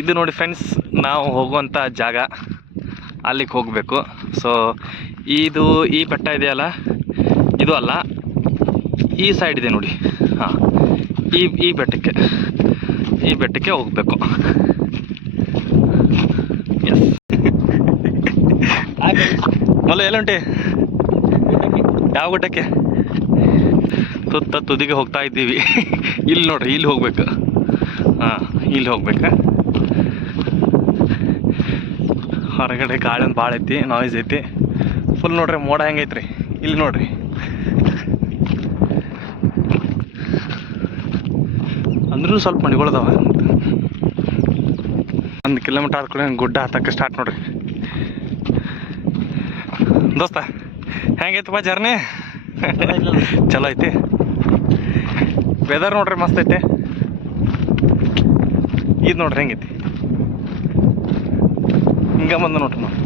ಇದು ನೋಡಿ ಫ್ರೆಂಡ್ಸ್, ನಾವು ಹೋಗುವಂಥ ಜಾಗ, ಅಲ್ಲಿಗೆ ಹೋಗಬೇಕು. ಸೊ ಇದು ಈ ಬೆಟ್ಟ ಇದೆಯಲ್ಲ, ಇದು ಅಲ್ಲ, ಈ ಸೈಡ್ ಇದೆ ನೋಡಿ. ಹಾಂ, ಈ ಬೆಟ್ಟಕ್ಕೆ ಹೋಗಬೇಕು. ಎಸ್. ಮೊದಲು ಎಲ್ಲುಂಟೆ? ಯಾವ ಗುಡ್ಡಕ್ಕೆ? ತುದಿಗೆ ಹೋಗ್ತಾ ಇದ್ದೀವಿ. ಇಲ್ಲಿ ನೋಡ್ರಿ, ಇಲ್ಲಿ ಹೋಗ್ಬೇಕು. ಹಾಂ, ಇಲ್ಲಿ ಹೋಗ್ಬೇಕಾ? ಹೊರಗಡೆ ಗಾಳಿ ಒಂದು ಭಾಳ ಐತಿ, ನಾಯ್ಸ್ ಐತಿ ಫುಲ್. ನೋಡ್ರಿ ಮೋಡ ಹೆಂಗೈತ್ರಿ, ಇಲ್ಲಿ ನೋಡ್ರಿ. ಅಂದ್ರೂ ಸ್ವಲ್ಪ ಮಣಿಗಳದಾವ. 1 ಕಿಲೋಮೀಟರ್ ಆದ ಕೂಡ ಗುಡ್ಡ ಹತ್ತಕ್ಕೆ ಸ್ಟಾರ್ಟ್ ನೋಡ್ರಿ. ದೋಸ್ತ ಹೆಂಗೈತಪ್ಪ ಜರ್ನಿ? ಚಲೋ ಐತಿ. ವೆದರ್ ನೋಡ್ರಿ ಮಸ್ತ್ ಐತೆ. ಇದು ನೋಡ್ರಿ ಹೆಂಗೈತಿ, ಹಿಂಗೆ ಬಂದು ನೋಡ್ರಿ ನಾವು.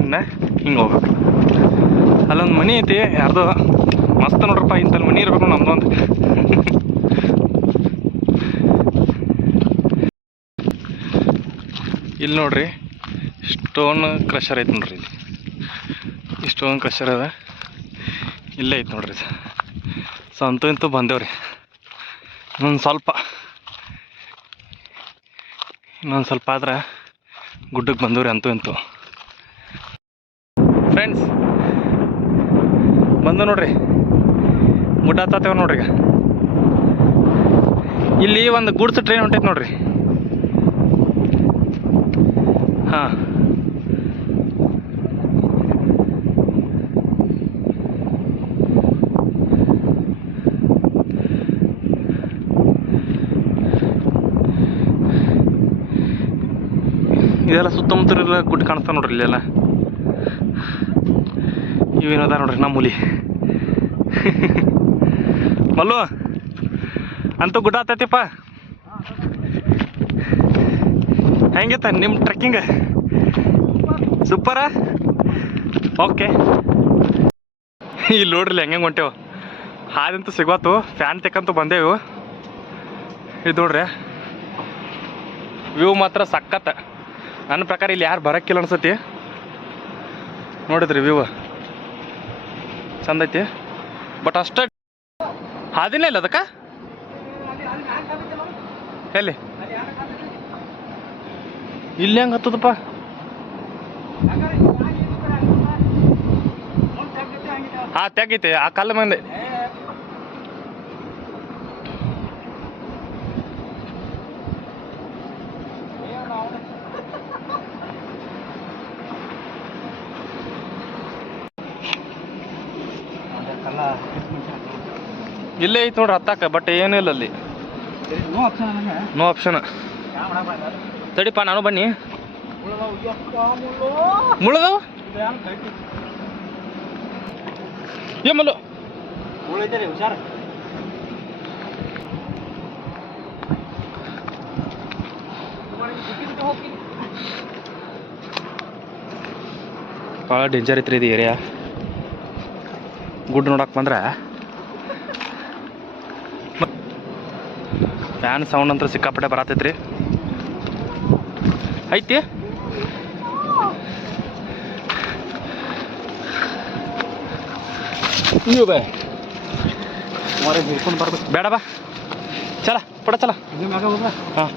ಇನ್ನು ಹಿಂಗೆ ಹೋಗ್ಬೇಕು. ಅಲ್ಲೊಂದು ಮನೆ ಐತಿ ಯಾರ್ದು, ಮಸ್ತ್ ನೋಡ್ರಪ್ಪ. ಇಂಥಲ್ಲಿ ಮನೆ ಇರ್ಬೇಕು ನಮ್ದೊಂದು. ಇಲ್ಲಿ ನೋಡ್ರಿ ಸ್ಟೋನ್ ಕ್ರಷರ್ ಐತೆ ನೋಡ್ರಿ. ಇಲ್ಲಿ ಈ ಸ್ಟೋನ್ ಕ್ರಷರ್ ಅದ, ಇಲ್ಲೇ ಐತೆ ನೋಡ್ರಿ. ಸೊ ಅಂತೂ ಇಂತೂ ಬಂದೇವ್ರಿ. ಇನ್ನೊಂದು ಸ್ವಲ್ಪ ಆದ್ರೆ ಗುಡ್ಡಕ್ಕೆ ಬಂದವ್ರಿ ಅಂತೂ ಇಂತೂ. ಫ್ರೆಂಡ್ಸ್ ಬಂದು ನೋಡ್ರಿ, ಗುಡ್ಡ ಹತ್ತೇವೆ ನೋಡ್ರಿ. ಈಗ ಇಲ್ಲಿ ಒಂದು ಗೂಡ್ಸ್ ಟ್ರೈನ್ ಹೊಂಟೈತೆ ನೋಡ್ರಿ. ಹಾಂ, ಇದೆಲ್ಲ ಸುತ್ತಮುತ್ತಲೆಲ್ಲ ಗುಡ್ಡ ಕಾಣಿಸ್ತಾವ ನೋಡ್ರಿ. ಇಲ್ಲೆಲ್ಲ ಇವೇನದ ನೋಡ್ರಿ ನಮ್ಮ ಹುಲಿ. ಮಲ್ಲು ಅಂತೂ ಗುಡ್ಡ ಹತ್ತೈತಿಪ್ಪ. ಹೆಂಗಿತ್ತ ನಿಮ್ಮ ಟ್ರೆಕ್ಕಿಂಗ್? ಸೂಪರ. ಓಕೆ, ಇಲ್ಲಿ ನೋಡ್ರಿ ಹೆಂಗೆ ಹೊಂಟೇವು. ಹಾದಂತೂ ಸಿಗೋತು, ಫ್ಯಾನ್ ತೆಕ್ಕಂತೂ ಬಂದೇವು. ಇದು ನೋಡ್ರಿ ವ್ಯೂ ಮಾತ್ರ ಸಖತ್. ನನ್ನ ಪ್ರಕಾರ ಇಲ್ಲಿ ಯಾರು ಬರೋಕ್ಕಿಲ್ಲ ಅನ್ಸತಿ. ನೋಡಿದ್ರಿ ವ್ಯೂ ಚಂದ ಐತಿ, ಬಟ್ ಅಷ್ಟೇ ಹಾದಿನೇ ಇಲ್ಲ ಅದಕ್ಕೆ. ಎಲ್ಲಿ ಇಲ್ಲಿ ಹೆಂಗೆ ಹತ್ತದಪ್ಪ? ಹಾಂ, ತೆಗೈತೆ ಆ ಕಲ್ಲು ಮಂದಿ. ಇಲ್ಲೇ ಐತೆ ನೋಡ್ರಿ ಹತ್ತಾಕ, ಬಟ್ ಏನೂ ಇಲ್ಲ ಅಲ್ಲಿ. No option. ತಡಿಪ್ಪ ನಾನು ಬನ್ನಿ. ಮುಳ್ಳದವು ಏಮಲ್ಲು ಹುಷಾರು. ಭಾಳ ಡೇಂಜರ್ ಐತ್ರಿ ಇದು ಏರಿಯಾ. ಗುಡ್ ನೋಡಕ್ಕೆ ಬಂದ್ರೆ ಫ್ಯಾನ್ ಸೌಂಡ್ ಅಂತ ಸಿಕ್ಕಾಪಟ್ಟೆ ಬರತೈತ್ರಿ. ಐತಿ ನೀವು ಬೇ ಹಿಡ್ಕೊಂಡು ಬರ್ಬೇಕು. ಬೇಡ ಬಾ, ಚಲ ಪಡ ಚಲ. ಹಾಂ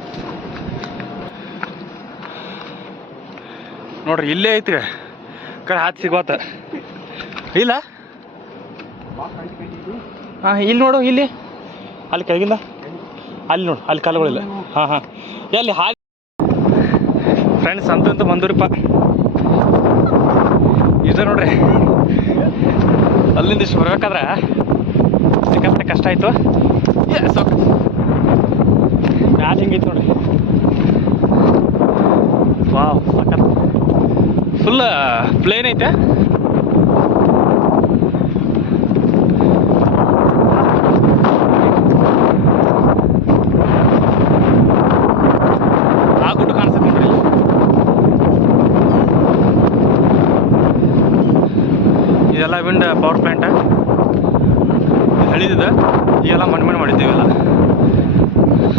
ನೋಡ್ರಿ ಇಲ್ಲೇ ಐತಿ ಕಡೆ ಹಾಕಿ ಸಿಗೋತ ಇಲ್ಲ. ಹಾಂ ಇಲ್ಲಿ ನೋಡು, ಇಲ್ಲಿ ಅಲ್ಲಿ ಕೆಳಗಿಂದ ಅಲ್ಲಿ ನೋಡು, ಅಲ್ಲಿ ಕಾಲುಗಳಿಲ್ಲ. ಹಾಂ ಹಾಂ ಎಲ್ಲಿ ಹಾಗೆ ಫ್ರೆಂಡ್ಸ್ ಅಂತೂ ಬಂದೂರಿಪ್ಪ. ಇದು ನೋಡ್ರಿ ಅಲ್ಲಿಂದ ಇಷ್ಟು ಬರ್ಬೇಕಾದ್ರೆ ಸಿಕ್ಕಾಪಟ್ಟೆ ಕಷ್ಟ ಆಯಿತು. ಮ್ಯಾಲ ಹಿಂಗೈತೆ ನೋಡ್ರಿ. ವಾವ್ ಸಖತ್, ಫುಲ್ ಪ್ಲೇನ್ ಐತೆ. ಆ ಗುಡ್ಡ ಕಾಣಿಸುತ್ತೆ ನೋಡ್ರಿ. ಇದೆಲ್ಲ ವಿಂಡ್ ಪವರ್ ಪ್ಲಾಂಟ್